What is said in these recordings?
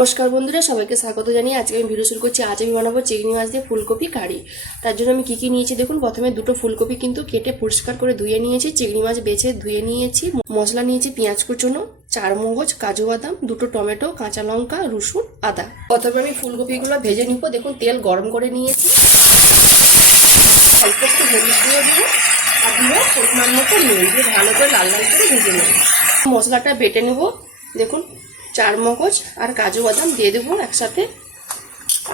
নমস্কার বন্ধুরা, সবাইকে স্বাগত জানিয়ে আজকে আমি ভিডিও শুরু করছি। আজ আমি বানাবো চিংড়ি মাছ দিয়ে ফুলকপি কারি। তার জন্য আমি কি নিয়েছি দেখুন। প্রথমে দুটো ফুলকপি কিন্তু কেটে পরিষ্কার করে ধুয়ে নিয়েছি, চিংড়ি মাছ বেছে ধুয়ে নিয়েছি, মশলা নিয়েছি পেঁয়াজ কুচনো, 4 মগজ, কাজু বাদাম, 2টো টমেটো, কাঁচা লঙ্কা, রসুন, আদা। প্রথমে আমি ফুলকপিগুলো ভেজে নিব। দেখুন তেল গরম করে নিয়েছি, অল্প একটু হলুদ দিয়ে দেবো আর দিয়ে পরিমাণ মতো নুন দিয়ে ভালো করে লাল লাল করে ভেজে নেব। মশলাটা বেটে নেব। দেখুন 4 মগজ আর কাজু বাদাম দিয়ে দেবো একসাথে,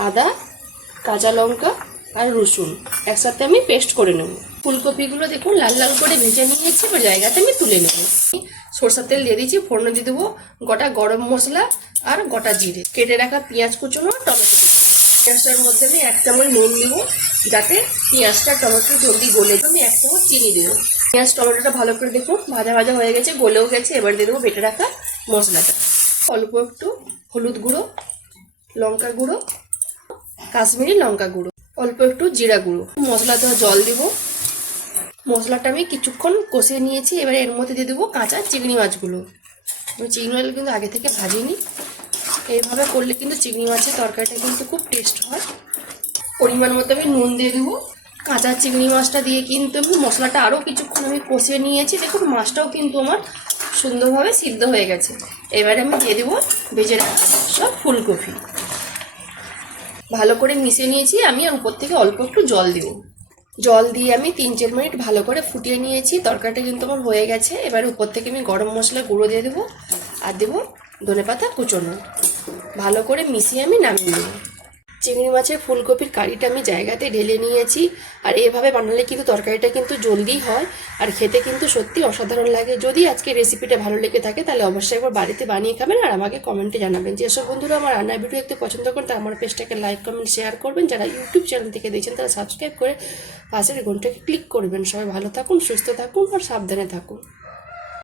আদা, কাঁচা লঙ্কা আর রসুন একসাথে আমি পেস্ট করে নেব। ফুলকপিগুলো দেখুন লাল লাল করে ভেজে নিয়েছি, এবার জায়গাতে আমি তুলে নেব। সরষের তেল দিয়ে দিয়েছি, ফোড়ন দিয়ে দেবো গোটা গরম মশলা আর গোটা জিরে, কেটে রাখা পেঁয়াজ কুচনো, টমেটো। পেঁয়াজটার মধ্যে আমি 1 চামচ নুন দেবো যাতে পেঁয়াজটা টমেটো জলদি গলে। আমি 1 চামচ চিনি দেবো। পেঁয়াজ টমেটোটা ভালো করে দেখুন ভাজা ভাজা হয়ে গেছে, গলেও গেছে। এবার দিয়ে দেবো বেটে রাখা মশলাটা। অল্প একটু হলুদ গুঁড়ো, লঙ্কা গুঁড়ো, কাশ্মীরি লঙ্কা গুঁড়ো, অল্প একটু জিরা গুঁড়ো, মশলা দেওয়া জল দেব। মশলাটা আমি কিছুক্ষণ কষিয়ে নিয়েছি। এবারে এর মধ্যে দিয়ে দেবো কাঁচা চিংড়ি মাছগুলো। আমি চিংড়ি মাছগুলো কিন্তু আগে থেকে ভাজিনি। এইভাবে করলে কিন্তু চিংড়ি মাছের তরকারিটা কিন্তু খুব টেস্ট হয়। পরিমাণ মতো আমি নুন দিয়ে দেবো। কাঁচা চিংড়ি মাছটা দিয়ে কিন্তু আমি মশলাটা আরও কিছুক্ষণ আমি কষিয়ে নিয়েছি। দেখুন মাছটাও কিন্তু আমার সুন্দরভাবে সিদ্ধ হয়ে গেছে। এবারে আমি দিয়ে দেবো ভেজে রাখা সব ফুলকপি। ভালো করে মিশিয়ে নিয়েছি আমি, আর উপর থেকে অল্প একটু জল দেবো। জল দিয়ে আমি 3-4 মিনিট ভালো করে ফুটিয়ে নিয়েছি। তরকারিটা কিন্তু আমার হয়ে গেছে। এবারে উপর থেকে আমি গরম মশলা গুঁড়ো দিয়ে দেবো আর দেবো ধনেপাতা কুচনো। ভালো করে মিশিয়ে আমি নামিয়ে নেব। চিংড়ি মাছের ফুলকপির কারিটা আমি জায়গাতে ঢেলে নিয়েছি। আর এভাবে বানালে কিন্তু তরকারিটা কিন্তু জলদি হয় আর খেতে কিন্তু সত্যি অসাধারণ লাগে। যদি আজকে রেসিপিটা ভালো লেগে থাকে তাহলে অবশ্যই একবার বাড়িতে বানিয়ে খাবেন আর আমাকে কমেন্টে জানাবেন। যেসব বন্ধুরা আমার রান্নার ভিডিও দেখতে পছন্দ করেন তারা আমার পেজটাকে লাইক, কমেন্ট, শেয়ার করবেন। যারা ইউটিউব চ্যানেল থেকে দেখছেন তারা সাবস্ক্রাইব করে পাশের ঘন্টাকে ক্লিক করবেন। সবাই ভালো থাকুন, সুস্থ থাকুন আর সাবধানে থাকুন।